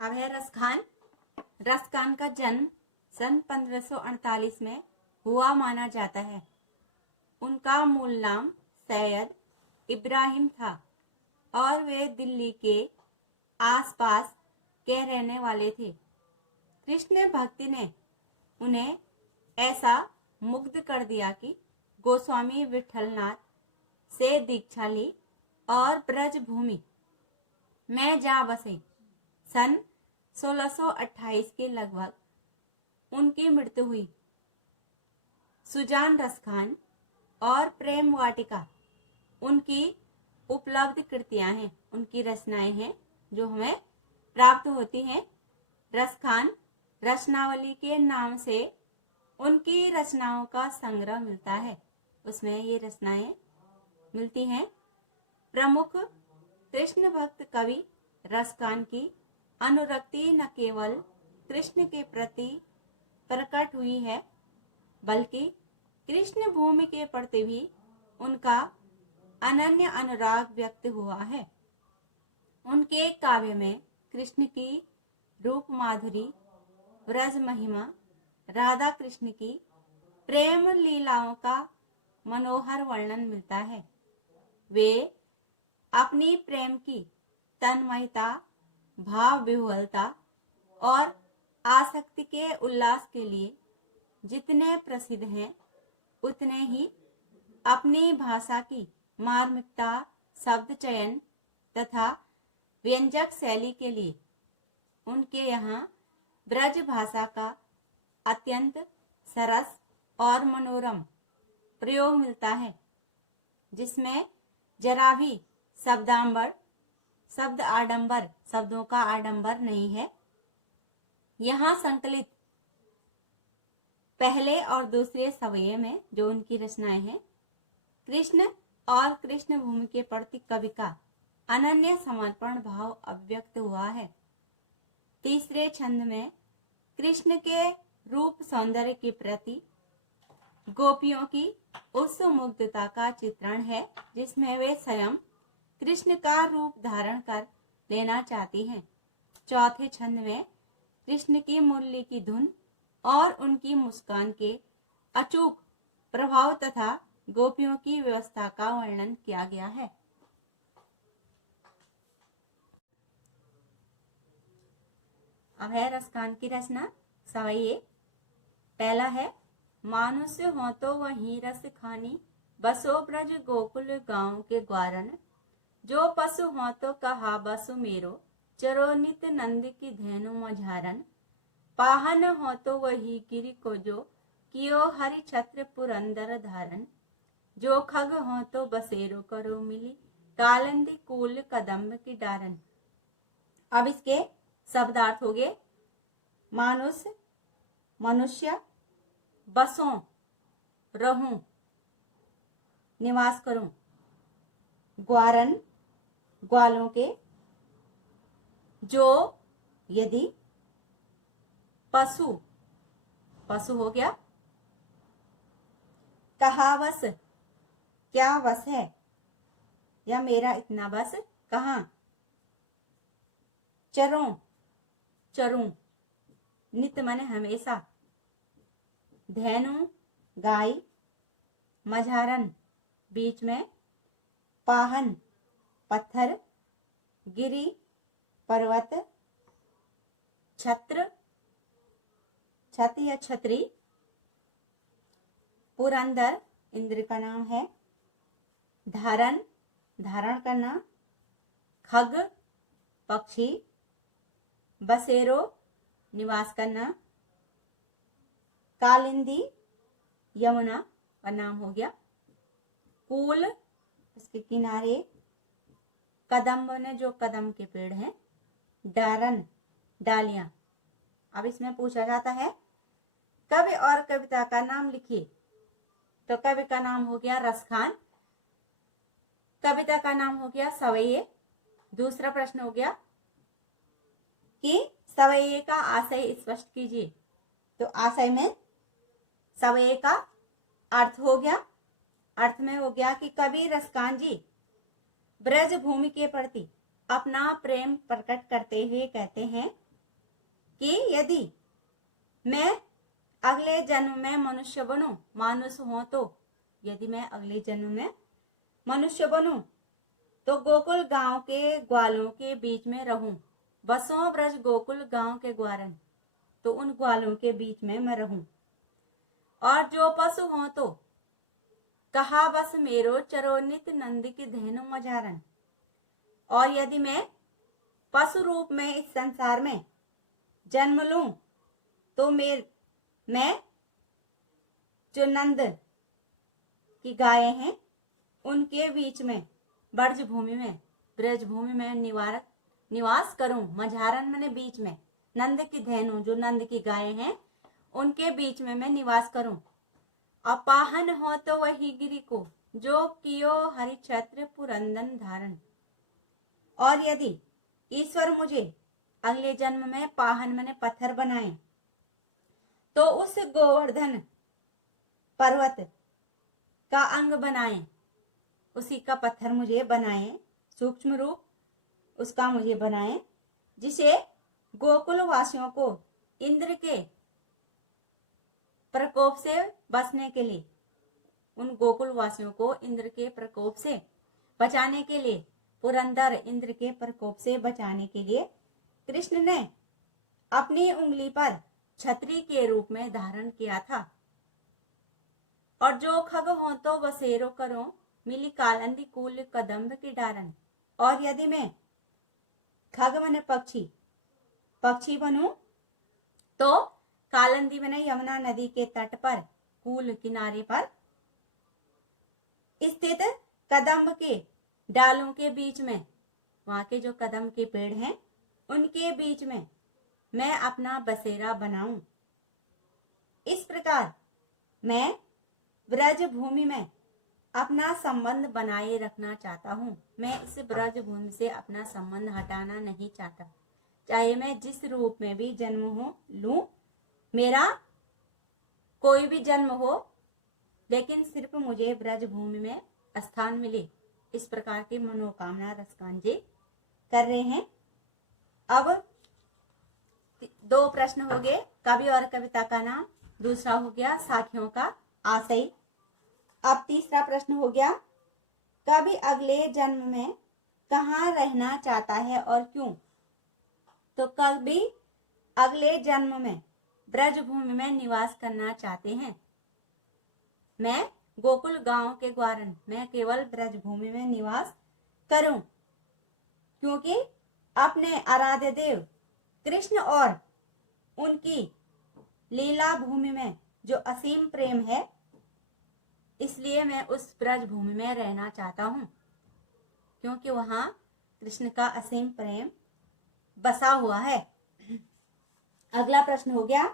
अब है रसखान। रसखान का जन्म सन 1548 में हुआ माना जाता है। उनका मूल नाम सैयद इब्राहिम था और वे दिल्ली के आसपास के रहने वाले थे। कृष्ण भक्ति ने उन्हें ऐसा मुग्ध कर दिया कि गोस्वामी विठलनाथ से दीक्षा ली और ब्रज भूमि में जा बसे। सन 1628 के लगभग उनकी मृत्यु हुई। सुजान रसखान और प्रेम वाटिका उनकी उपलब्ध कृतियां हैं, उनकी रचनाएं हैं जो हमें प्राप्त होती हैं। रसखान रचनावली के नाम से उनकी रचनाओं का संग्रह मिलता है, उसमें ये रचनाएं मिलती हैं। प्रमुख कृष्ण भक्त कवि रसखान की अनुरक्ति न केवल कृष्ण के प्रति प्रकट हुई है बल्कि कृष्ण भूमि के प्रति भी उनका अनन्य अनुराग व्यक्त हुआ है। उनके काव्य में कृष्ण की रूप माधुरी, व्रज महिमा, राधा कृष्ण की प्रेम लीलाओं का मनोहर वर्णन मिलता है। वे अपनी प्रेम की तन्मयता, भाव विह्वलता और आसक्ति के उल्लास के लिए जितने प्रसिद्ध हैं उतने ही अपनी भाषा की मार्मिकता, शब्द चयन तथा व्यंजक शैली के लिए उनके यहाँ ब्रज भाषा का अत्यंत सरस और मनोरम प्रयोग मिलता है, जिसमें जरा भी शब्द आडंबर, शब्दों का आडंबर नहीं है। यहाँ संकलित पहले और दूसरे सवये में जो उनकी रचनाएं हैं, कृष्ण और कृष्ण भूमि के प्रति कवि का अनन्य समर्पण भाव अभिव्यक्त हुआ है। तीसरे छंद में कृष्ण के रूप सौंदर्य के प्रति गोपियों की उस मुग्धता का चित्रण है जिसमें वे स्वयं कृष्ण का रूप धारण कर लेना चाहती हैं। चौथे छंद में कृष्ण की मुरली की धुन और उनकी मुस्कान के अचूक प्रभाव तथा गोपियों की व्यवस्था का वर्णन किया गया है। अब है रसखान की रचना सवये। पहला है मानुष्य हो तो वही रस खानी, बसो ब्रज गोकुल गांव के ग्वारन, जो पशु हो तो कहा बसु मेरो, चरो नित नंद की धेनु मझारन, पाहन हो तो वही गिरि को जो, कियो हरि छत्र पुरंदर धारन, जो खग हो तो बसेरो करो मिली, कालिंदी कूल कदम्ब की डारन। अब इसके शब्दार्थ हो गए। मानुष्य मनुष्य, बसों रहूं निवास करूं, ग्वारन ग्वालों के, जो यदि, पशु पशु हो गया, कहा वस क्या वस है या मेरा इतना बस कहाँ, चरों चरूं नित मन हमेशा, धेनु गाय, मझारन बीच में, पाहन पत्थर, गिरि पर्वत, छत्र छत्र या छतरी, पुरंदर इंद्र का नाम है, धारण धारण करना, खग पक्षी, बसेरो निवास करना, कालिंदी यमुना का नाम हो गया, कूल उसके किनारे, कदम्ब ने जो कदम के पेड़ हैं, डारन डालियां। अब इसमें पूछा जाता है कवि और कविता का नाम लिखिए। तो कवि का नाम हो गया रसखान, कविता का नाम हो गया सवये। दूसरा प्रश्न हो गया कि सवये का आशय स्पष्ट कीजिए। तो आशय में सवये का अर्थ हो गया, अर्थ में हो गया कि कवि रसखान जी ब्रज भूमि के प्रति अपना प्रेम प्रकट करते हुए कहते हैं कि यदि मैं अगले जन्म में मनुष्य बनूं, मानुष हूं तो यदि मैं अगले जन्म में मनुष्य बनूं तो गोकुल गांव के ग्वालों के बीच में रहूं। बसों ब्रज गोकुल गांव के ग्वारन, तो उन ग्वालों के बीच में मैं रहूं। और जो पशु हो तो कहा बस मेरो चरो नित नंद की धेनु मझारन। और यदि मैं पशु रूप में इस संसार में जन्म लूं तो मैं जो नंद की गायें हैं उनके बीच में ब्रज भूमि में, ब्रज भूमि में निवास करूं। मझारन मैंने बीच में, नंद की धेनु जो नंद की गायें हैं उनके बीच में मैं निवास करूं। अपाहन हो तो वही गिरी को जो कियो हरि छत्र पुरंदन धारण। और यदि ईश्वर मुझे अगले जन्म में पाहन मैंने पत्थर बनाए तो उस गोवर्धन पर्वत का अंग बनाए, उसी का पत्थर मुझे बनाए, सूक्ष्म रूप उसका मुझे बनाए, जिसे गोकुल वासियों को इंद्र के प्रकोप से बचने के लिए, उन गोकुल वासियों को इंद्र के प्रकोप से बचाने के लिए, पुरंदर इंद्र के प्रकोप से बचाने के लिए कृष्ण ने अपनी उंगली पर छतरी के रूप में धारण किया था। और जो खग हो तो बसेरो करो मिली कालंदी कूल कदम्ब की डारन। और यदि मैं खग मने पक्षी बनूं तो कालंदी मने यमुना नदी के तट पर, कूल किनारे पर स्थित कदम्ब के डालों के बीच में, वहां के जो कदम के पेड़ हैं उनके बीच में मैं अपना बसेरा बनाऊं। इस प्रकार मैं ब्रज भूमि में अपना संबंध बनाए रखना चाहता हूँ। मैं इस ब्रज भूमि से अपना संबंध हटाना नहीं चाहता, चाहे मैं जिस रूप में भी जन्म लूं, मेरा कोई भी जन्म हो, लेकिन सिर्फ मुझे ब्रज भूमि में स्थान मिले। इस प्रकार की मनोकामना रसकान जी कर रहे हैं। अब 2 प्रश्न हो गए, कवि और कविता का नाम, दूसरा हो गया साखियों का आशय। अब तीसरा प्रश्न हो गया, कवि अगले जन्म में कहाँ रहना चाहता है और क्यों। तो कवि अगले जन्म में ब्रज भूमि में निवास करना चाहते हैं। मैं गोकुल गांव के ग्वारन, मैं केवल ब्रज भूमि में निवास करूं, क्योंकि अपने आराध्य देव कृष्ण और उनकी लीला भूमि में जो असीम प्रेम है, इसलिए मैं उस ब्रज भूमि में रहना चाहता हूँ, क्योंकि वहां कृष्ण का असीम प्रेम बसा हुआ है। अगला प्रश्न हो गया,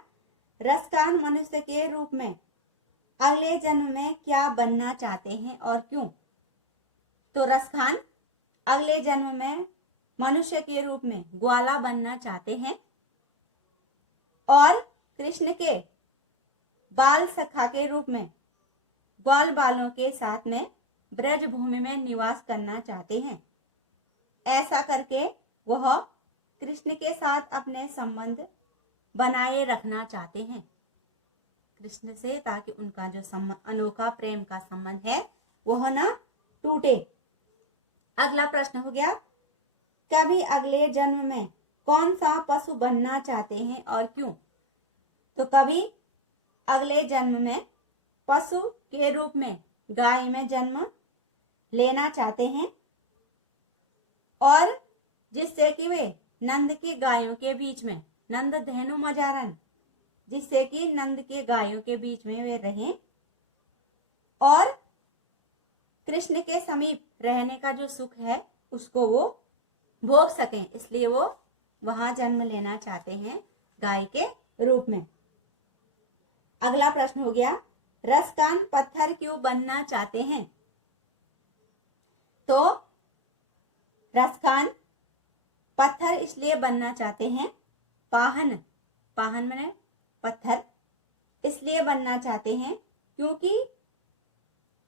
रसकान मनुष्य के रूप में अगले जन्म में क्या बनना चाहते हैं और क्यों। तो रसखान अगले जन्म में मनुष्य के रूप में ग्वाला बनना चाहते हैं और कृष्ण के बाल सखा के रूप में ग्वाल बालों के साथ में ब्रज भूमि में निवास करना चाहते हैं। ऐसा करके वह कृष्ण के साथ अपने संबंध बनाए रखना चाहते हैं कृष्ण से, ताकि उनका जो अनोखा प्रेम का संबंध है वह ना टूटे। अगला प्रश्न हो गया, कभी अगले जन्म में कौन सा पशु बनना चाहते हैं और क्यों। तो कभी अगले जन्म में पशु के रूप में गाय में जन्म लेना चाहते हैं, और जिससे कि वे नंद की गायों के बीच में, नंद धेनु मजारन, जिससे कि नंद के गायों के बीच में वे रहें और कृष्ण के समीप रहने का जो सुख है उसको वो भोग सकें, इसलिए वो वहां जन्म लेना चाहते हैं गाय के रूप में। अगला प्रश्न हो गया, रसकान पत्थर क्यों बनना चाहते हैं। तो रसकान पत्थर इसलिए बनना चाहते हैं, पाहन माने पत्थर इसलिए बनना चाहते हैं क्योंकि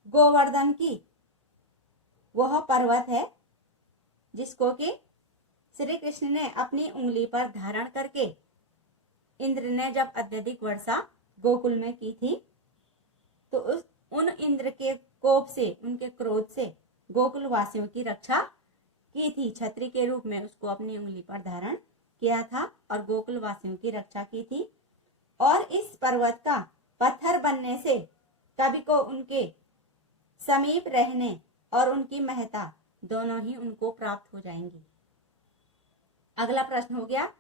गोवर्धन की वह पर्वत है जिसको कि श्री कृष्ण ने अपनी उंगली पर धारण करके इंद्र ने जब अत्यधिक वर्षा गोकुल में की थी, तो उन इंद्र के कोप से, उनके क्रोध से गोकुल वासियों की रक्षा की थी। छत्री के रूप में उसको अपनी उंगली पर धारण किया था और गोकुल वासियों की रक्षा की थी। और इस पर्वत का पत्थर बनने से कवि को उनके समीप रहने और उनकी महत्ता दोनों ही उनको प्राप्त हो जाएंगी। अगला प्रश्न हो गया,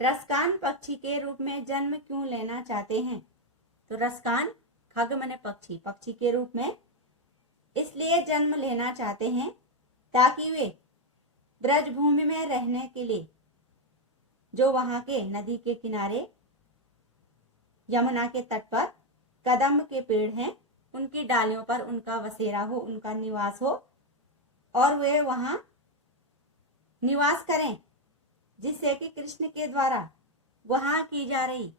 रसकान पक्षी के रूप में जन्म क्यों लेना चाहते हैं? तो रसकान खग माने पक्षी, पक्षी के रूप में इसलिए जन्म लेना चाहते हैं ताकि वे ब्रजभूमि में रहने के लिए, जो वहां के नदी के किनारे यमुना के तट पर कदम्ब के पेड़ हैं, उनकी डालियों पर उनका बसेरा हो, उनका निवास हो और वे वहां निवास करें, जिससे कि कृष्ण के द्वारा वहां की जा रही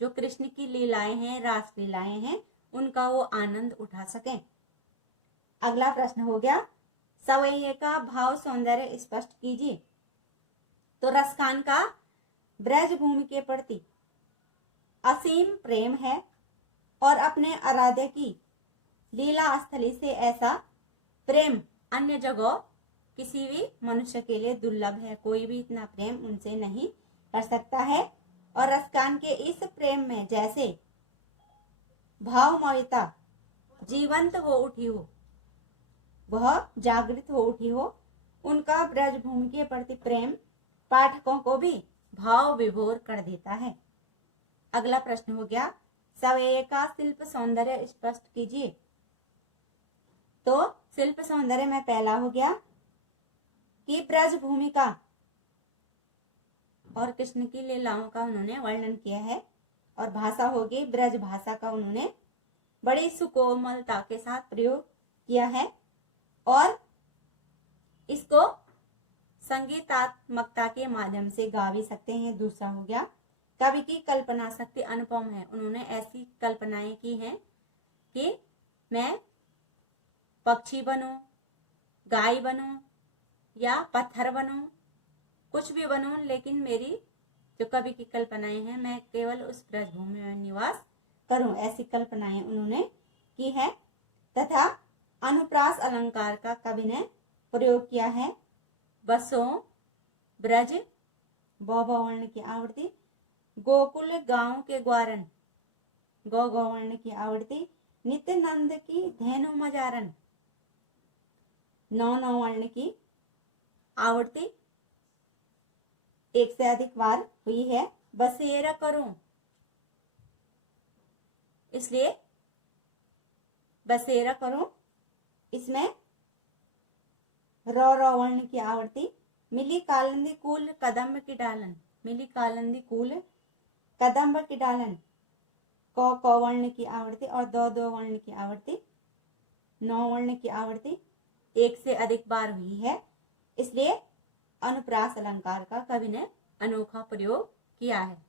जो कृष्ण की लीलाएं हैं, रास लीलाएं हैं, उनका वो आनंद उठा सकें। अगला प्रश्न हो गया, सवैये का भाव सौंदर्य स्पष्ट कीजिए। तो रसखान का ब्रजभूमि के प्रति असीम प्रेम है और अपने आराध्य की लीला स्थली से ऐसा प्रेम अन्य जगह किसी भी मनुष्य के लिए दुर्लभ है। कोई भी इतना प्रेम उनसे नहीं कर सकता है। और रसकान के इस प्रेम में जैसे भावमयता जीवंत हो उठी हो, वह जागृत हो उठी हो, उनका ब्रजभूमि के प्रति प्रेम पाठकों को भी भाव विभोर कर देता है। अगला प्रश्न हो गया, सवैये का शिल्प सौंदर्य स्पष्ट कीजिए। तो शिल्प सौंदर्य में पहला हो गया कि ब्रजभूमि का और कृष्ण की लीलाओं का उन्होंने वर्णन किया है। और भाषा होगी ब्रज भाषा का उन्होंने बड़ी सुकोमलता के साथ प्रयोग किया है और इसको संगीतात्मकता के माध्यम से गा भी सकते हैं। दूसरा हो गया, कवि की कल्पना शक्ति अनुपम है। उन्होंने ऐसी कल्पनाएं की हैं कि मैं पक्षी बनूं, गाय बनूं या पत्थर बनूं, कुछ भी बनूं, लेकिन मेरी जो कवि की कल्पनाएं हैं, मैं केवल उस ब्रजभूमि में निवास करूं, ऐसी कल्पनाएं उन्होंने की है। तथा अनुप्रास अलंकार का कवि ने प्रयोग किया है। बसों ब्रज वर्ण की आवृत्ति, गोकुल गांव के ग्वारन गौवर्ण की आवृत्ति, नित्य नंद की धेनु मजारन नौ वर्ण की आवृत्ति एक से अधिक बार हुई है। बसेरा करूं, इसलिए बसेरा करूं, इसमें रो वर्ण की आवृत्ति, मिली कालंदी कूल कदम्ब की डालन, मिली कालंदी कूल कदम्ब की डालन को वर्ण की आवृत्ति और दो वर्ण की आवृत्ति, 9 वर्ण की आवृत्ति एक से अधिक बार हुई है। इसलिए अनुप्रास अलंकार का कवि ने अनोखा प्रयोग किया है।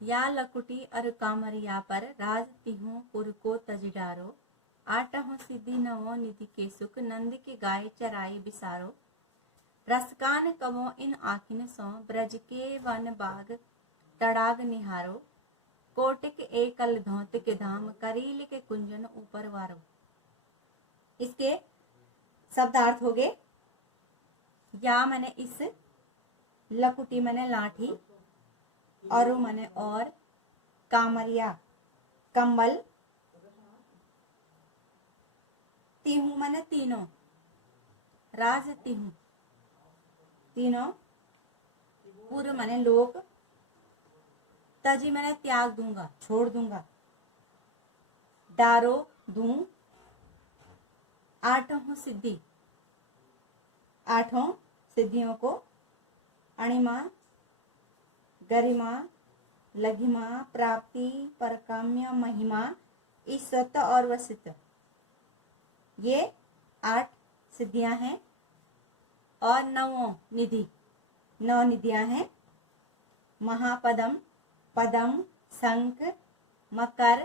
या लकुटी अर कामरिया पर राज तिहु पुर को तजडारो, आटहो सिद्धि नवो निधि के सुख, नंद के गाय चराई बिसारो, रसकान कवो इन आखिन सो, ब्रज के वन बाग तड़ाग निहारो, कोटिक एकल धौत के धाम, करील के कुंजन ऊपर वारो। इसके शब्दार्थ हो गए, या मैंने इस, लकुटी मैंने लाठी, और मैंने और, कामरिया कंबल, तिहु मैंने तीनों, राज तिहु तीनों, पूर्व मैंने लोग, तजी मैंने त्याग दूंगा, छोड़ दूंगा, डारो दूं, आठों सिद्धि, आठों सिद्धियों को, अणिमा गरिमा लघिमा प्राप्ति परकाम्य महिमा ईश्वत और वसित, ये 8 सिद्धियां हैं। और 9 निधि, 9 निधियां हैं। महापदम पदम, शंख, मकर,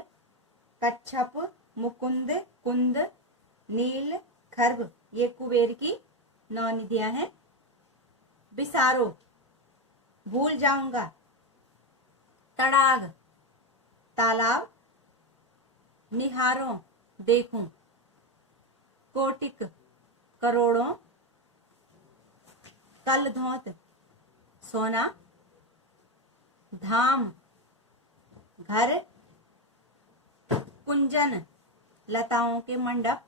कच्छप, मुकुंद, कुंद, नील, खर्व, ये कुबेर की 9 निधियां हैं। बिसारो, भूल जाऊंगा। तड़ाग, तालाब। निहारों, देखूं। कोटिक, करोड़ों। कलधौत, सोना। धाम, घर। कुंजन, लताओं के मंडप,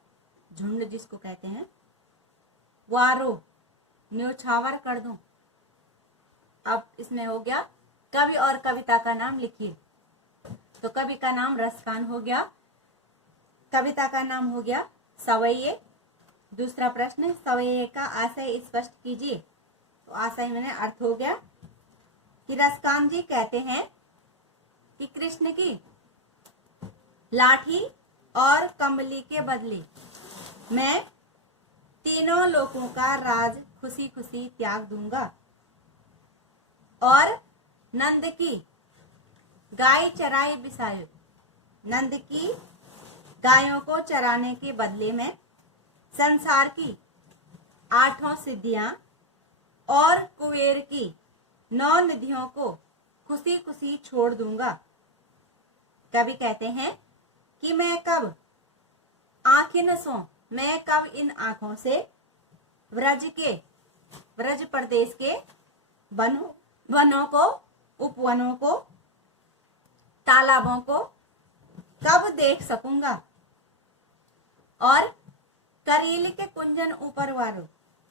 झुंड जिसको कहते हैं। वारो, न्योछावर कर दूं। अब इसमें हो गया कवि और कविता का नाम लिखिए। तो कवि का नाम रसखान हो गया, कविता का नाम हो गया सवैये। दूसरा प्रश्न, सवैये का आशय स्पष्ट कीजिए। तो आशय मैंने अर्थ हो गया कि रसखान जी कहते हैं कि कृष्ण की लाठी और कमली के बदले मैं तीनों लोगों का राज खुशी खुशी त्याग दूंगा और नंद की गाय चराई बिसायो। नंद की गायों को चराने के बदले में संसार की 8 सिद्धियां और कुबेर की 9 निधियों को खुशी खुशी छोड़ दूंगा। कवि कहते हैं कि मैं कब आंखें न सो, मैं कब इन आंखों से ब्रज प्रदेश के वनों को, उपवनों को, तालाबों को कब देख सकूंगा और करील के कुंजन ऊपर वालों,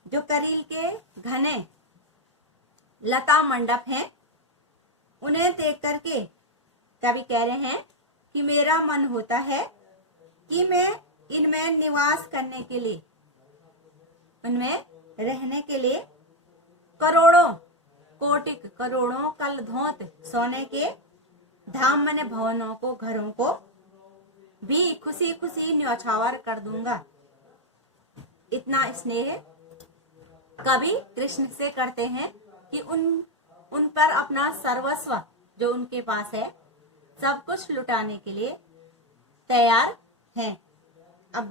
जो करील के घने लता मंडप हैं, उन्हें देख करके कवि कह रहे हैं कि मेरा मन होता है कि मैं इनमें निवास करने के लिए, उनमें रहने के लिए करोड़ों, कोटिक, करोड़ों कलधौत, सोने के धाम माने भवनों को, घरों को भी खुशी खुशी न्यौछावर कर दूंगा। इतना स्नेह कवि कृष्ण से करते हैं कि उन पर अपना सर्वस्व जो उनके पास है सब कुछ लुटाने के लिए तैयार हैं। अब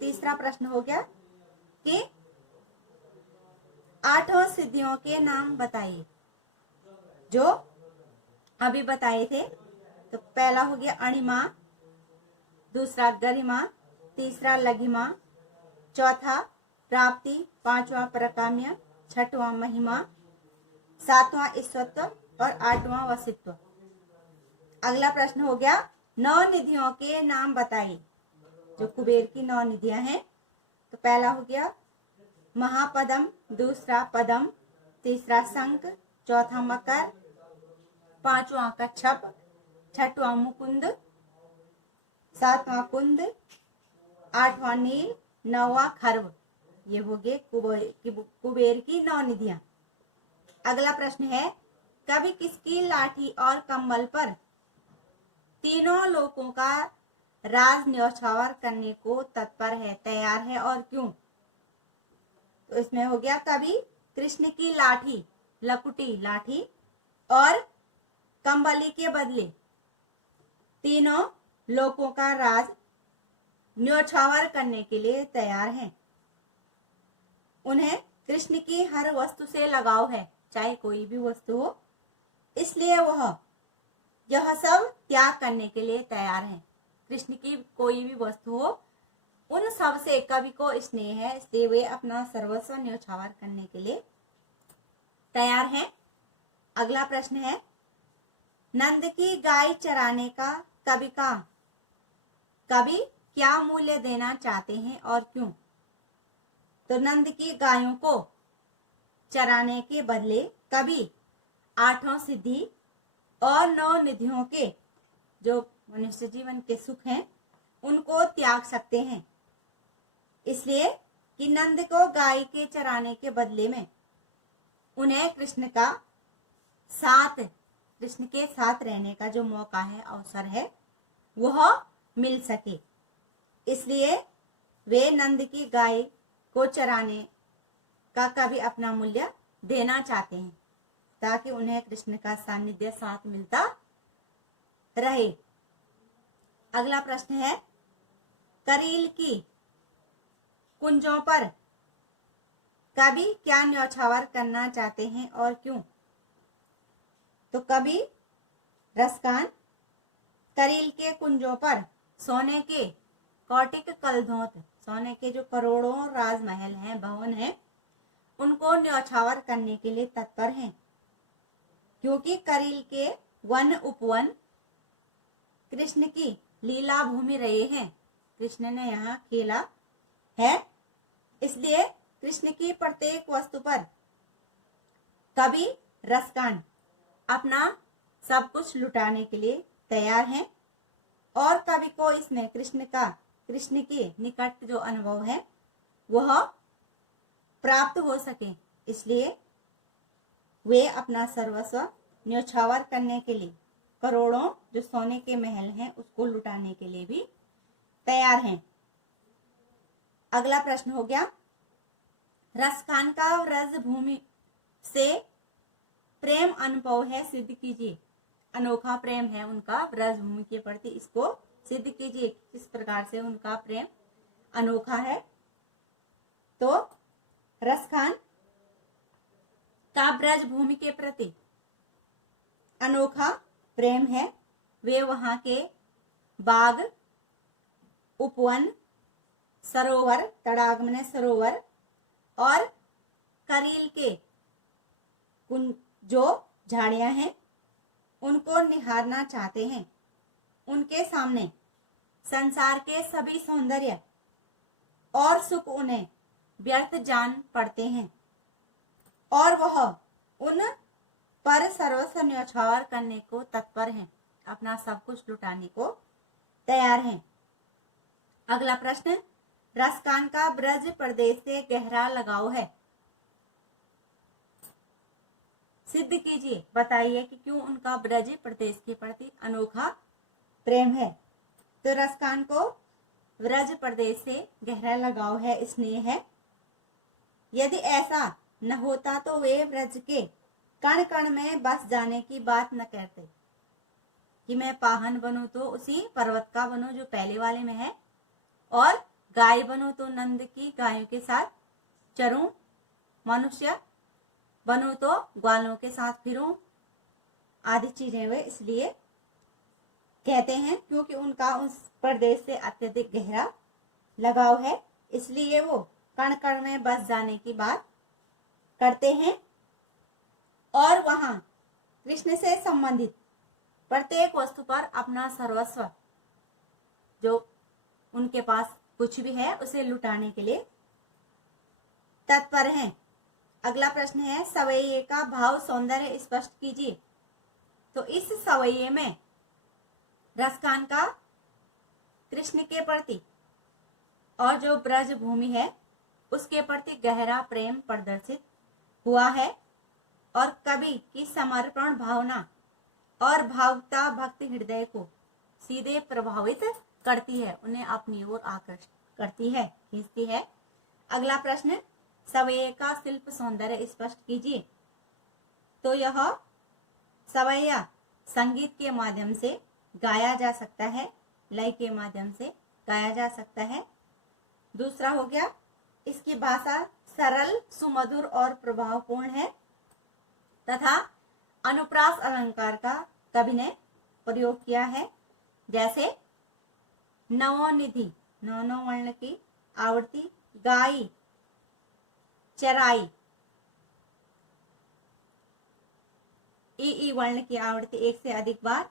तीसरा प्रश्न हो गया कि 8 सिद्धियों के नाम बताइए जो अभी बताए थे। तो पहला हो गया अणिमा, दूसरा गरिमा, तीसरा लघिमा, चौथा प्राप्ति, 5वां प्रकाम्य, 6वां महिमा, 7वां ईश्वरत्व और 8वां वसित्व। अगला प्रश्न हो गया 9 निधियों के नाम बताइए जो कुबेर की 9 निधियां हैं। तो पहला हो गया महापदम, दूसरा पदम, तीसरा शंख, चौथा मकर, 5वां कच्छप, 6वां मुकुंद, 7वां कुंद, 8वां नील, 9वां खर्व। ये हो गए कुबेर की 9 निधियां। अगला प्रश्न है कवि किसकी लाठी और कंबल पर तीनों लोगों का राज न्यौछावर करने को तत्पर है, तैयार है और क्यों? तो इसमें हो गया कवि कृष्ण की लाठी, लकुटी लाठी और कंबली के बदले तीनों लोगों का राज न्यौछावर करने के लिए तैयार हैं। उन्हें कृष्ण की हर वस्तु से लगाव है, चाहे कोई भी वस्तु हो, इसलिए वह यह सब त्याग करने के लिए तैयार हैं। कृष्ण की कोई भी वस्तु हो, उन सब से कवि को स्नेह है, इसलिए वे अपना सर्वस्व न्यौछावर करने के लिए तैयार हैं। अगला प्रश्न है नंद की गाय चराने का कवि क्या मूल्य देना चाहते हैं और क्यों? तो नंद की गायों को चराने के बदले कवि 8 सिद्धि और 9 निधियों के जो मनुष्य जीवन के सुख हैं उनको त्याग सकते हैं, इसलिए कि नंद को गाय के चराने के बदले में उन्हें कृष्ण के साथ रहने का जो मौका है, अवसर है, वह मिल सके। इसलिए वे नंद की गाय को चराने का कभी अपना मूल्य देना चाहते हैं ताकि उन्हें कृष्ण का सानिध्य साथ मिलता रहे। अगला प्रश्न है, करील की कुंजों पर कवि क्या न्यौछावर करना चाहते हैं और क्यों? तो कवि रसखान करील के कुंजों पर सोने के कौटिक कलधौत, सोने के जो करोड़ों राजमहल हैं, भवन हैं, उनको न्यौछावर करने के लिए तत्पर हैं, क्योंकि करील के वन उपवन कृष्ण की लीला भूमि रहे हैं। कृष्ण ने यहाँ खेला है, इसलिए कृष्ण की प्रत्येक वस्तु पर कवि रसखान अपना सब कुछ लुटाने के लिए तैयार हैं और कवि को इसमें कृष्ण के निकट जो अनुभव है वह प्राप्त हो सके, इसलिए वे अपना सर्वस्व न्यौछावर करने के लिए, करोड़ों जो सोने के महल हैं उसको लुटाने के लिए भी तैयार हैं। अगला प्रश्न हो गया, रसखान का व्रज भूमि से प्रेम अनुभव है, सिद्ध कीजिए। अनोखा प्रेम है उनका व्रज भूमि के प्रति, इसको सिद्ध कीजिए, किस प्रकार से उनका प्रेम अनोखा है। तो रसखान का ब्रज भूमि के प्रति अनोखा प्रेम है। वे वहां के बाग, उपवन, सरोवर, तड़ाग में सरोवर और करील के जो झाड़ियां हैं उनको निहारना चाहते हैं। उनके सामने संसार के सभी सौंदर्य और सुख उन्हें व्यर्थ जान पड़ते हैं और वह उन पर सर्वस्व न्यौछावर करने को तत्पर हैं, अपना सब कुछ लुटाने को तैयार हैं। अगला प्रश्न, रसखान का ब्रज प्रदेश से गहरा लगाव है, सिद्ध कीजिए, बताइए कि क्यों उनका ब्रज प्रदेश के प्रति अनोखा प्रेम है। तो रसखान को ब्रज प्रदेश से गहरा लगाव है, स्नेह है। यदि ऐसा न होता तो वे ब्रज के कण कण में बस जाने की बात न करते, कि मैं पाहन बनूं तो उसी पर्वत का बनूं जो पहले वाले में है, और गाय बनूं तो नंद की गायों के साथ चरूं, मनुष्य बनूं तो ग्वालों के साथ फिरूं, आदि चीजें वे इसलिए कहते हैं क्योंकि उनका उस प्रदेश से अत्यधिक गहरा लगाव है, इसलिए वो कण कण में बस जाने की बात करते हैं और वहां कृष्ण से संबंधित प्रत्येक वस्तु पर अपना सर्वस्व जो उनके पास कुछ भी है उसे लुटाने के लिए तत्पर हैं। अगला प्रश्न है, सवैये का भाव सौंदर्य स्पष्ट कीजिए। तो इस सवैये में रसखान का कृष्ण के प्रति और जो ब्रज भूमि है उसके प्रति गहरा प्रेम प्रदर्शित हुआ है और कवि की समर्पण भावना और भावुकता भक्ति हृदय को सीधे प्रभावित करती है, उन्हें अपनी ओर आकर्षित करती है, खींचती है। अगला प्रश्न, सवैये का शिल्प सौंदर्य स्पष्ट कीजिए। तो यह सवैया संगीत के माध्यम से गाया जा सकता है, लय के माध्यम से गाया जा सकता है। दूसरा हो गया, इसकी भाषा सरल, सुमधुर और प्रभावपूर्ण है तथा अनुप्रास अलंकार का कवि ने प्रयोग किया है, जैसे नवोनिधि, नौ वर्ण की आवृत्ति, गाई, चराई, ई वर्ण की आवृत्ति एक से अधिक बार,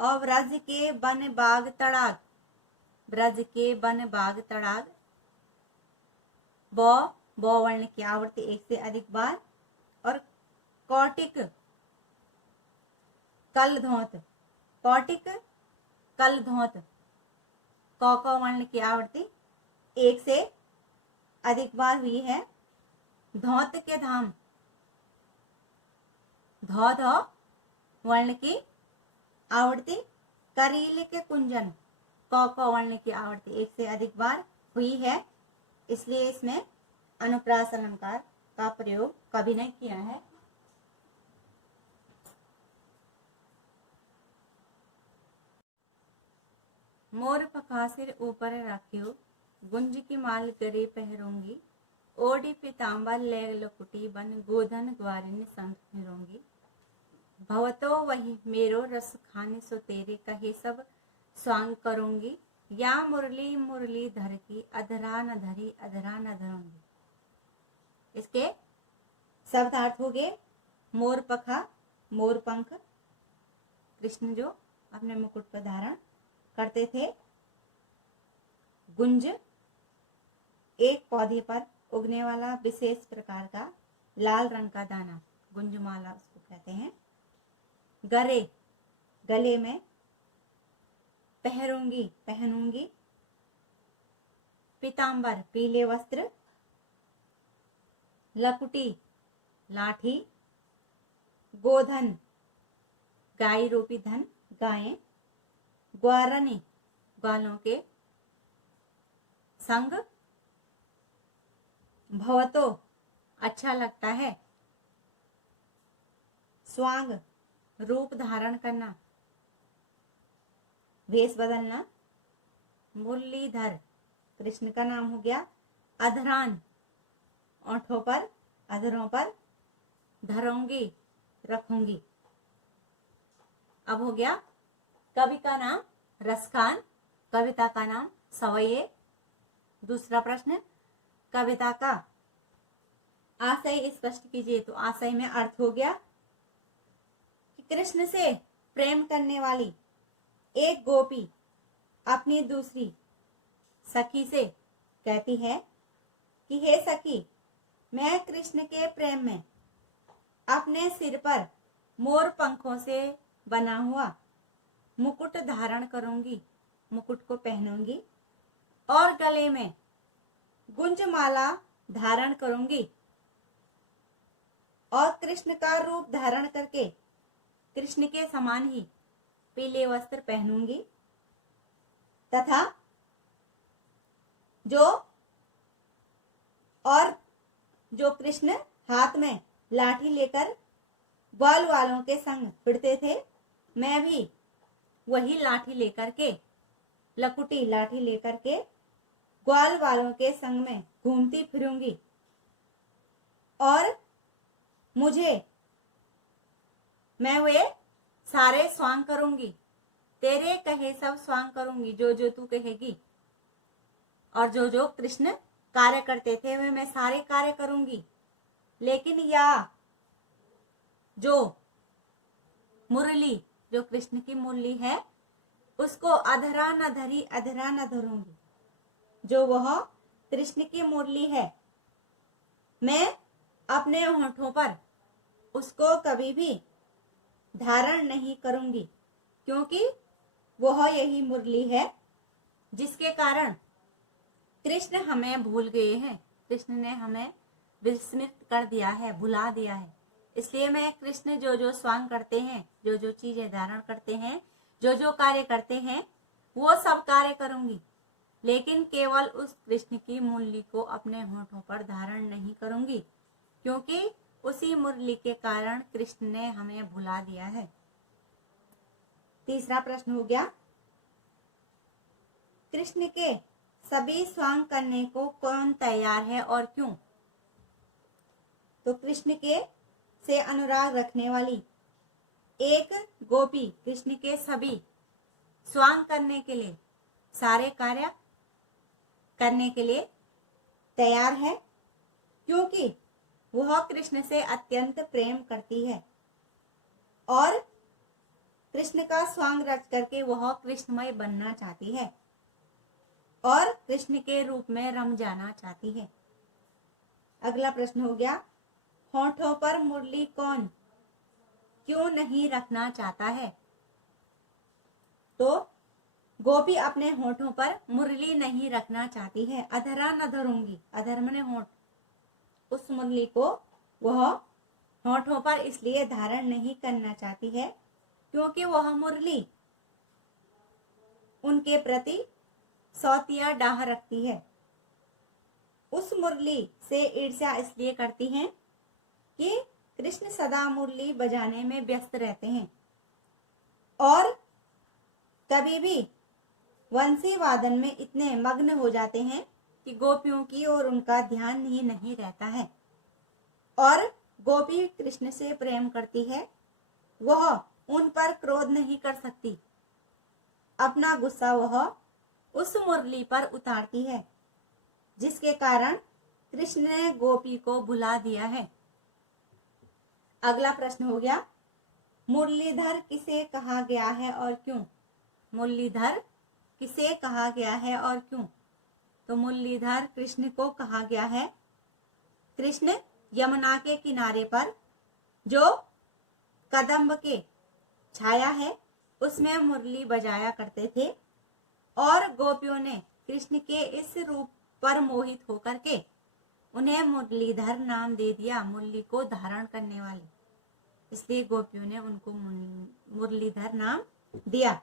और ब्रज के वन बाग तड़ाग, ब्रज के वन बाग तड़ाग, बो वर्ण की आवृत्ति एक से अधिक बार, और कौटिक कलधौत, कौटिक कलधौत, कौ वर्ण की आवृत्ति एक से अधिक बार हुई है। धौत के धाम, धौ वर्ण की आवृत्ति, करील के कुंजन, कौ वर्ण की आवृत्ति एक से अधिक बार हुई है, इसलिए इसमें अनुप्रास अलंकार का प्रयोग कवि ने किया है। मोर पखा सिर ऊपर रखियो, गुंज की माल करे पहरूंगी, ओढ़ी पीताम्बर ले लकुटी बन, गोधन ग्वारिन संग फिरूंगी। भवतो वही मेरो रस खाने सो तेरे, कहे सब स्वांग करूंगी, या मुरली मुरली धर की, अधरा न धरी अधरा न धरूंगी। इसके शब्दार्थ हो गए मोर पखा, मोर पंख, कृष्ण जो अपने मुकुट पर धारण करते थे। गुंज, एक पौधे पर उगने वाला विशेष प्रकार का लाल रंग का दाना, गुंजमाला उसको कहते हैं। गरे, गले में। पहरूंगी, पहनूंगी। पीताम्बर, पीले वस्त्र। लकुटी, लाठी। गोधन, गाय रूपी धन, गायें। ग्वारनी, ग्वालों के संग। भवतो, अच्छा लगता है। स्वांग, रूप धारण करना, वेश बदलना। मुरलीधर, कृष्ण का नाम हो गया। अधरान, ओंठों पर, अधरों पर। धरूंगी, रखूंगी। अब हो गया कवि का नाम रसखान, कविता का नाम सवये। दूसरा प्रश्न, कविता का आशय स्पष्ट कीजिए। तो आशय में अर्थ हो गया कि कृष्ण से प्रेम करने वाली एक गोपी अपनी दूसरी सखी से कहती है कि हे सखी, मैं कृष्ण के प्रेम में अपने सिर पर मोर पंखों से बना हुआ मुकुट धारण करूंगी, मुकुट को पहनूंगी और गले में गुंजमाला धारण करूंगी और कृष्ण का रूप धारण करके कृष्ण के समान ही पीले वस्त्र पहनूंगी तथा जो कृष्ण हाथ में लाठी लेकर ग्वाल वालों के संग फिरते थे, मैं भी वही लाठी लेकर के, लकुटी लाठी लेकर के ग्वाल वालों के संग में घूमती फिरूंगी और मैं वे सारे स्वांग करूंगी, तेरे कहे सब स्वांग करूंगी। जो जो तू कहेगी और जो जो कृष्ण कार्य करते थे वे मैं सारे कार्य करूंगी। लेकिन या जो मुरली, जो कृष्ण की मुरली है, उसको अधरा न धरी अधरा न धरूंगी। जो वह कृष्ण की मुरली है, मैं अपने होठों पर उसको कभी भी धारण नहीं करूंगी, क्योंकि वह यही मुरली है जिसके कारण कृष्ण हमें भूल गए हैं, कृष्ण ने हमें विस्मृत कर दिया है, भुला दिया है। इसलिए मैं कृष्ण जो जो स्वांग करते हैं, जो जो चीजें धारण करते हैं, जो जो कार्य करते हैं, वो सब कार्य करूंगी, लेकिन केवल उस कृष्ण की मुरली को अपने होठों पर धारण नहीं करूंगी, क्योंकि उसी मुरली के कारण कृष्ण ने हमें भुला दिया है। तीसरा प्रश्न हो गया, कृष्ण के सभी स्वांग करने को कौन तैयार है और क्यों? तो कृष्ण के से अनुराग रखने वाली एक गोपी कृष्ण के सभी स्वांग करने के लिए, सारे कार्य करने के लिए तैयार है, क्योंकि वह कृष्ण से अत्यंत प्रेम करती है और कृष्ण का स्वांग रच करके वह कृष्णमय बनना चाहती है और कृष्ण के रूप में रम जाना चाहती है। अगला प्रश्न हो गया, होठों पर मुरली कौन क्यों नहीं रखना चाहता है? तो गोपी अपने होठों पर मुरली नहीं रखना चाहती है। अधरा न धरूंगी, अधर मने होठ, उस मुरली को वह होठों पर इसलिए धारण नहीं करना चाहती है क्योंकि वह मुरली उनके प्रति सौतिया डाह रखती है। उस मुरली से ईर्ष्या इसलिए करती हैं कि कृष्ण सदा मुरली बजाने में व्यस्त रहते हैं और कभी भी वंशी वादन में इतने मग्न हो जाते हैं कि गोपियों की और उनका ध्यान ही नहीं रहता है। और गोपी कृष्ण से प्रेम करती है, वह उन पर क्रोध नहीं कर सकती। अपना गुस्सा वह उस मुरली पर उतारती है, जिसके कारण कृष्ण ने गोपी को भुला दिया है। अगला प्रश्न हो गया, मुरलीधर किसे कहा गया है और क्यों? मुरलीधर किसे कहा गया है और क्यों? तो मुरलीधर कृष्ण को कहा गया है। कृष्ण यमुना के किनारे पर जो कदम्ब के छाया है उसमें मुरली बजाया करते थे, और गोपियों ने कृष्ण के इस रूप पर मोहित होकर के उन्हें मुरलीधर नाम दे दिया, मुरली को धारण करने वाले, इसलिए गोपियों ने उनको मुरलीधर नाम दिया।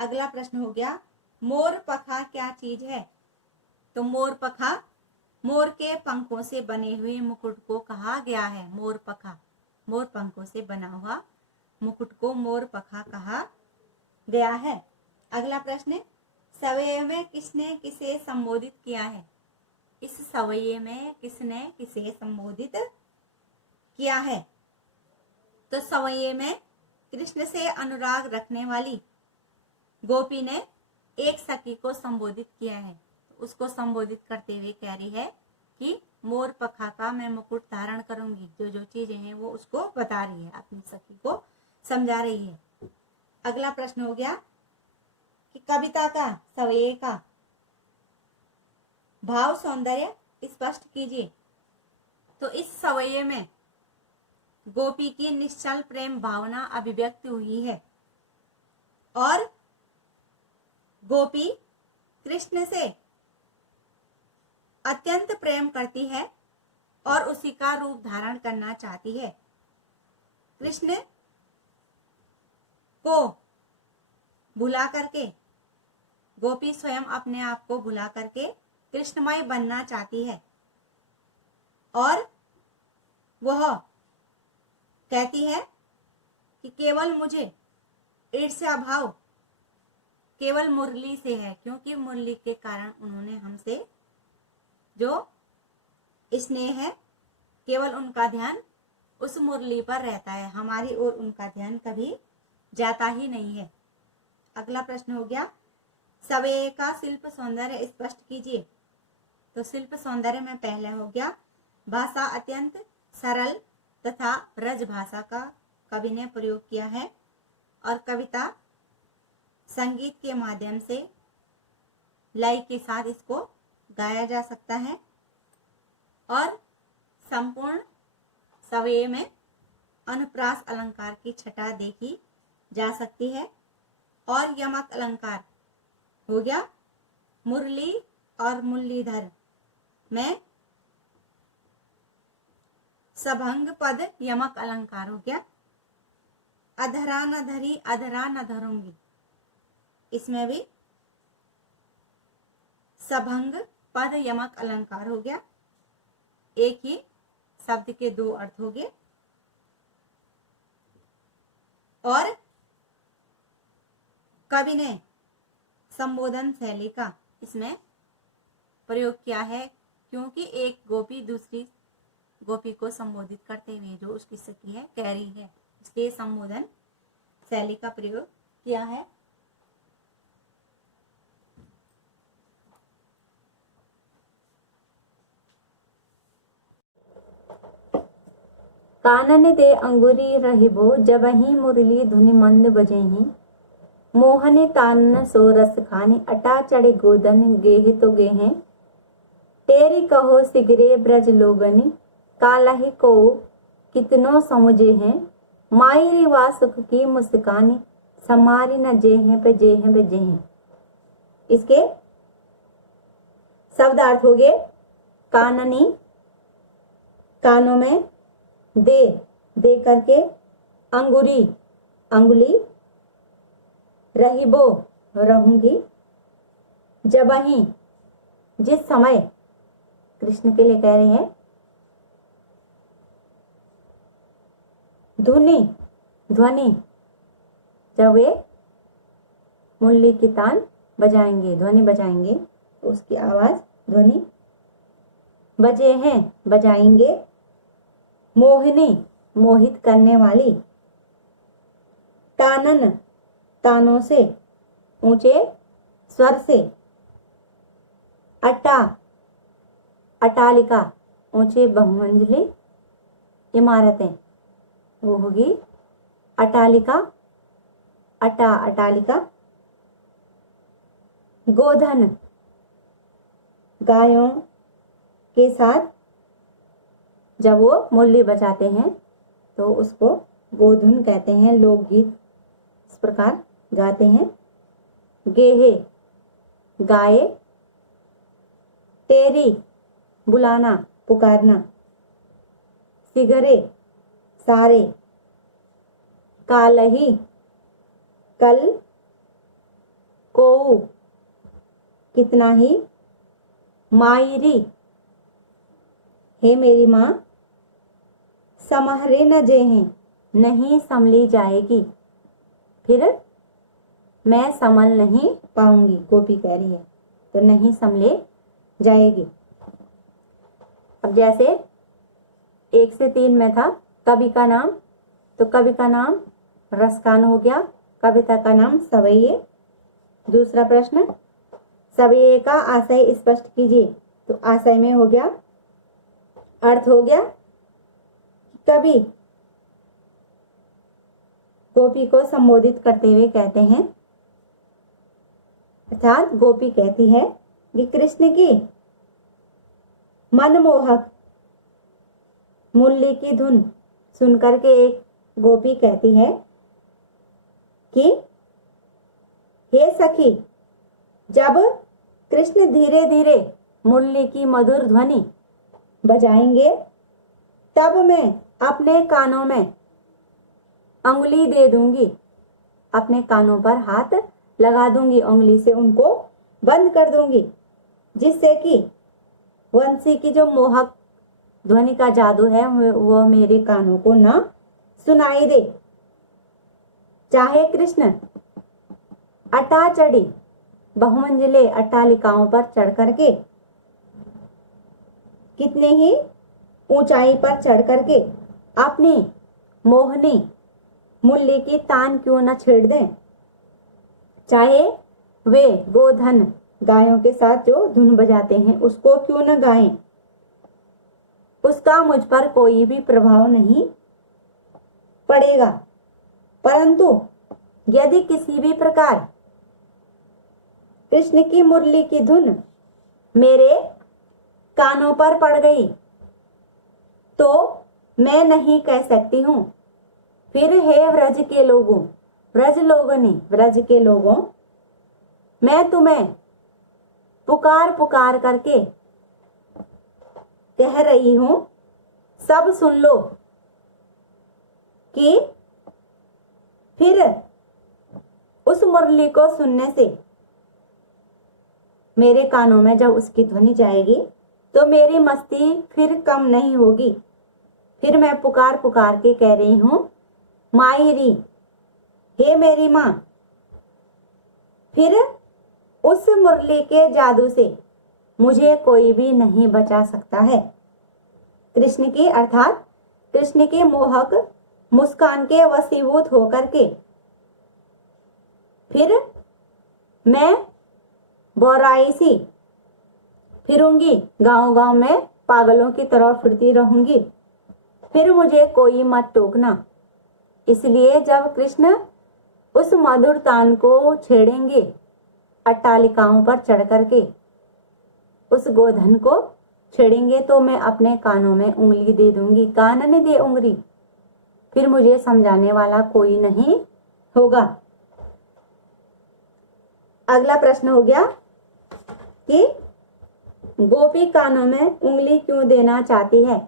अगला प्रश्न हो गया, मोर पखा क्या चीज है? तो मोर पखा मोर के पंखों से बने हुए मुकुट को कहा गया है। मोर पखा, मोर पंखों से बना हुआ मुकुट को मोर पखा कहा गया है। अगला प्रश्न, सवये में किसने किसे संबोधित किया है? इस सवये में किसने किसे संबोधित किया है? तो सवये में कृष्ण से अनुराग रखने वाली गोपी ने एक सखी को संबोधित किया है। उसको संबोधित करते हुए कह रही है कि मोर पखा का मैं मुकुट धारण करूंगी। जो जो चीजें हैं वो उसको बता रही है, अपनी सखी को समझा रही है। अगला प्रश्न हो गया कि कविता का सवये का भाव सौंदर्य स्पष्ट कीजिए। तो इस सवये में गोपी की निश्चल प्रेम भावना अभिव्यक्त हुई है, और गोपी कृष्ण से अत्यंत प्रेम करती है और उसी का रूप धारण करना चाहती है। कृष्ण को भुला करके गोपी स्वयं अपने आप को भुला करके कृष्णमय बनना चाहती है, और वह कहती है कि केवल मुझे ईर्ष्या भाव केवल मुरली से है, क्योंकि मुरली के कारण उन्होंने हमसे जो स्नेह है, केवल उनका ध्यान उस मुरली पर रहता है, हमारी ओर उनका ध्यान कभी जाता ही नहीं है। अगला प्रश्न हो गया, सवये का शिल्प सौंदर्य स्पष्ट कीजिए। तो शिल्प सौंदर्य में पहले हो गया, भाषा अत्यंत सरल तथा ब्रज भाषा का कवि ने प्रयोग किया है, और कविता संगीत के माध्यम से लय के साथ इसको गाया जा सकता है, और संपूर्ण सवये में अनुप्रास अलंकार की छटा देखी जा सकती है। और यमक अलंकार हो गया, मुरली और मुरलीधर में सभंग पद यमक अलंकार हो गया। अधरा न धरी अधरा न धरूंगी, इसमें भी सभंग पद यमक अलंकार हो गया। एक ही शब्द के दो अर्थ हो गए। और कवि ने संबोधन शैली का इसमें प्रयोग किया है, क्योंकि एक गोपी दूसरी गोपी को संबोधित करते हुए जो उसकी सखी है कह रही है, इसलिए संबोधन शैली का प्रयोग किया है। कानन दे अंगुरी रहिबो जबहि मुरली धुनि मंद बजेहि, मोहने तानन सो रस खाने अटा चढ़े गोदन गेहे तो गेहे, तेरी कहो सिगरे ब्रज लोगनि कालहि को कितनो समझे हैं, मायरी वा सुख की मुस्कानी समारी न जेहे पे जेहे पे जेहे। इसके शब्दार्थ हो गए, काननी कानों में, दे करके, अंगुरी अंगुली, रहिबो रहूंगी, जबहि जिस समय, कृष्ण के लिए कह रहे हैं, ध्वनि जब वे मुरली की तान बजाएंगे, ध्वनि बजाएंगे, तो उसकी आवाज ध्वनि बजे हैं, बजाएंगे। मोहिनी, मोहित करने वाली। तानन, तानों से, ऊंचे स्वर से। अट्टा, अट्टालिका, ऊंचे बहुमंजिली इमारतें, वो होगी अट्टालिका, अट्टा अट्टालिका। गोधन, गायों के साथ जब वो मुरली बजाते हैं तो उसको गोधुन कहते हैं। लोकगीत इस प्रकार गाते हैं। गेहे, गाये। तेरी, बुलाना, पुकारना। सिगरे, सारे। कालही, कल। कोऊ, कितना ही। मायरी, हे मेरी माँ। समहरे न जेहें, नहीं संभली जाएगी, फिर मैं संभल नहीं पाऊंगी। गोपी कह रही है, तो नहीं संभले जाएगी। अब जैसे 1 से 3 में था कवि का नाम, तो कवि का नाम रसखान हो गया, कविता का नाम सवैये। दूसरा प्रश्न, सवैये का आशय स्पष्ट कीजिए, तो आशय में हो गया, अर्थ हो गया, कवि गोपी को संबोधित करते हुए कहते हैं, अर्थात गोपी कहती है कि कृष्ण की मनमोहक मुरली की धुन सुनकर के एक गोपी कहती है कि हे सखी, जब कृष्ण धीरे धीरे मुरली की मधुर ध्वनि बजाएंगे तब मैं अपने कानों में अंगुली दे दूंगी, अपने कानों पर हाथ लगा दूंगी, उंगली से उनको बंद कर दूंगी, जिससे कि वंशी की जो मोहक ध्वनि का जादू है वो मेरे कानों को ना सुनाई दे। चाहे कृष्ण अट्टा चढ़ी बहुमंजिले अट्टालिकाओं पर चढ़ करके, कितने ही ऊंचाई पर चढ़ करके अपनी मोहनी मुरली की तान क्यों न छेड़ दें, चाहे वे गोधन गायों के साथ जो धुन बजाते हैं उसको क्यों न गाएं, उसका मुझ पर कोई भी प्रभाव नहीं पड़ेगा। परंतु यदि किसी भी प्रकार कृष्ण की मुरली की धुन मेरे कानों पर पड़ गई तो मैं नहीं कह सकती हूं, फिर हे व्रज के लोगों, व्रज के लोगों, मैं तुम्हें पुकार पुकार करके कह रही हूं, सब सुन लो कि फिर उस मुरली को सुनने से मेरे कानों में जब उसकी ध्वनि जाएगी तो मेरी मस्ती फिर कम नहीं होगी। फिर मैं पुकार पुकार के कह रही हूं, मायरी, हे मेरी मां, फिर उस मुरली के जादू से मुझे कोई भी नहीं बचा सकता है। कृष्ण की अर्थात कृष्ण के मोहक मुस्कान के वशीभूत होकर के फिर मैं बोराई सी फिरूंगी, गांव गांव में पागलों की तरह फिरती रहूंगी, फिर मुझे कोई मत टोकना। इसलिए जब कृष्ण उस मधुर तान को छेड़ेंगे अट्टालिकाओं पर चढ़ करके, उस गोधन को छेड़ेंगे, तो मैं अपने कानों में उंगली दे दूंगी, कानन दे उंगली, फिर मुझे समझाने वाला कोई नहीं होगा। अगला प्रश्न हो गया कि गोपी कानों में उंगली क्यों देना चाहती है।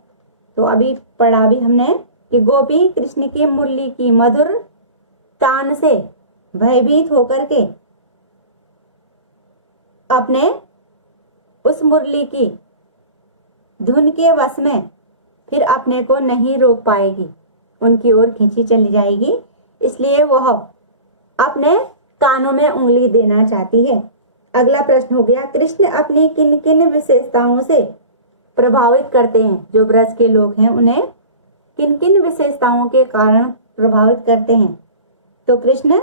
तो अभी पढ़ा भी हमने कि गोपी कृष्ण की मुरली की मधुर तान से भयभीत होकर के अपने उस मुरली की धुन के वश में फिर अपने को नहीं रोक पाएगी, उनकी ओर खींची चली जाएगी, इसलिए वह अपने कानों में उंगली देना चाहती है। अगला प्रश्न हो गया, कृष्ण अपनी किन किन विशेषताओं से प्रभावित करते हैं? जो ब्रज के लोग हैं उन्हें किन किन विशेषताओं के कारण प्रभावित करते हैं? तो कृष्ण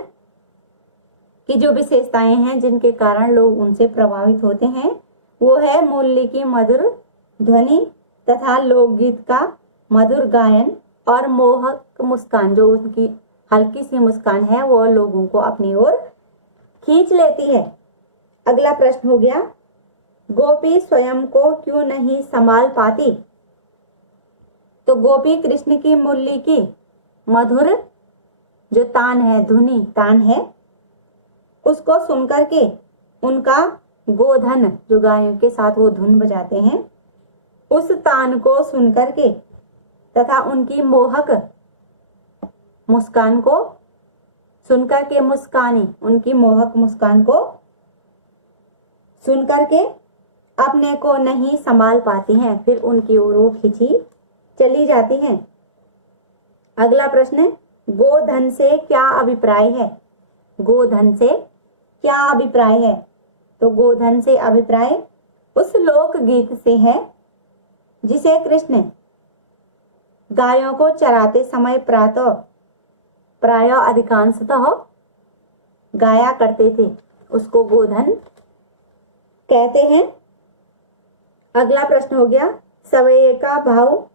की जो विशेषताएं हैं जिनके कारण लोग उनसे प्रभावित होते हैं वो है मुरली की मधुर ध्वनि तथा लोकगीत का मधुर गायन और मोहक मुस्कान। जो उनकी हल्की सी मुस्कान है वो लोगों को अपनी ओर खींच लेती है। अगला प्रश्न हो गया, गोपी स्वयं को क्यों नहीं संभाल पाती? तो गोपी कृष्ण की मुरली की मधुर जो तान है, धुनी तान है, उसको सुनकर के उनका गोधन जो गायों के साथ वो धुन बजाते हैं उस तान को सुनकर के तथा उनकी मोहक मुस्कान को सुनकर के उनकी मोहक मुस्कान को सुनकर के अपने को नहीं संभाल पाती हैं, फिर उनकी ओर वो खींची चली जाती हैं। अगला प्रश्न, गोधन से क्या अभिप्राय है? गोधन से क्या अभिप्राय है? तो गोधन से अभिप्राय उस लोकगीत से है जिसे कृष्ण गायों को चराते समय प्राय अधिकांशतः गाया करते थे, उसको गोधन कहते हैं। अगला प्रश्न हो गया, सवये का भाव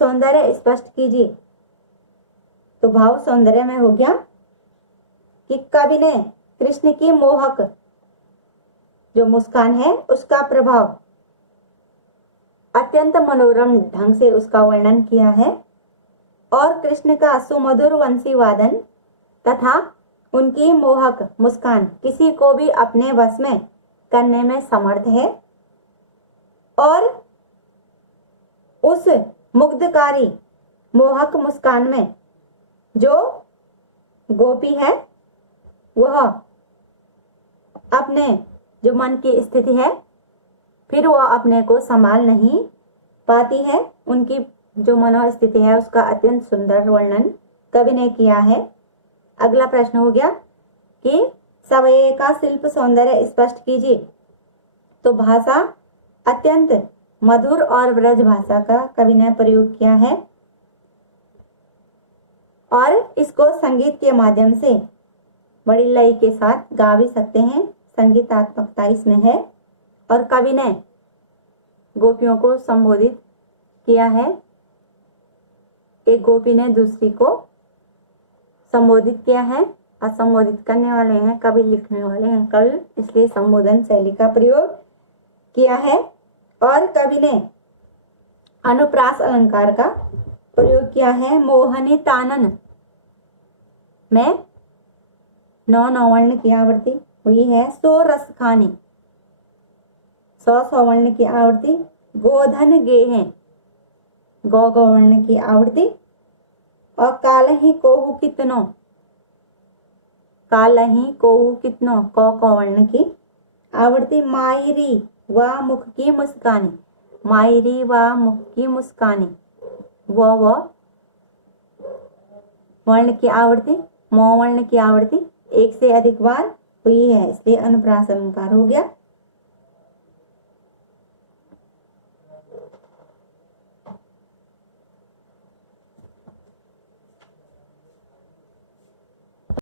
सौंदर्य स्पष्ट कीजिए। तो भाव सौंदर्य में हो गया कि कवि ने कृष्ण की मोहक जो मुस्कान है उसका प्रभाव अत्यंत मनोरम ढंग से उसका वर्णन किया है और कृष्ण का सुमधुर वंशी वादन तथा उनकी मोहक मुस्कान किसी को भी अपने वश में करने में समर्थ है और उस मुग्धकारी मोहक मुस्कान में जो गोपी है वह अपने जो मन की स्थिति है फिर वह अपने को संभाल नहीं पाती है। उनकी जो मनोस्थिति है उसका अत्यंत सुंदर वर्णन कवि ने किया है। अगला प्रश्न हो गया कि सवये का शिल्प सौंदर्य स्पष्ट कीजिए। तो भाषा अत्यंत मधुर और ब्रज भाषा का कवि ने प्रयोग किया है और इसको संगीत के माध्यम से बड़ी लय के साथ गा भी सकते हैं, संगीतात्मकता इसमें है। और कवि ने गोपियों को संबोधित किया है, एक गोपी ने दूसरी को संबोधित किया है और संबोधित करने वाले हैं कवि, लिखने वाले हैं कवि, इसलिए संबोधन शैली का प्रयोग किया है। और कवि ने अनुप्रास अलंकार का प्रयोग किया है। मोहनी तानन में 9 वर्ण की आवृत्ति हुई है। सो रस खानी 100 वर्ण की आवृत्ति। गोधन गे हैं गौ वर्ण की आवृत्ति। और कालही कोहू कितनो कौ वर्ण की आवृत्ति। मायरी व मुख की मुस्कानी वो वर्ण की आवृत्ति, मो वर्ण की आवृत्ति एक से अधिक बार हुई है, इसलिए अनुप्रास अलंकार हो गया।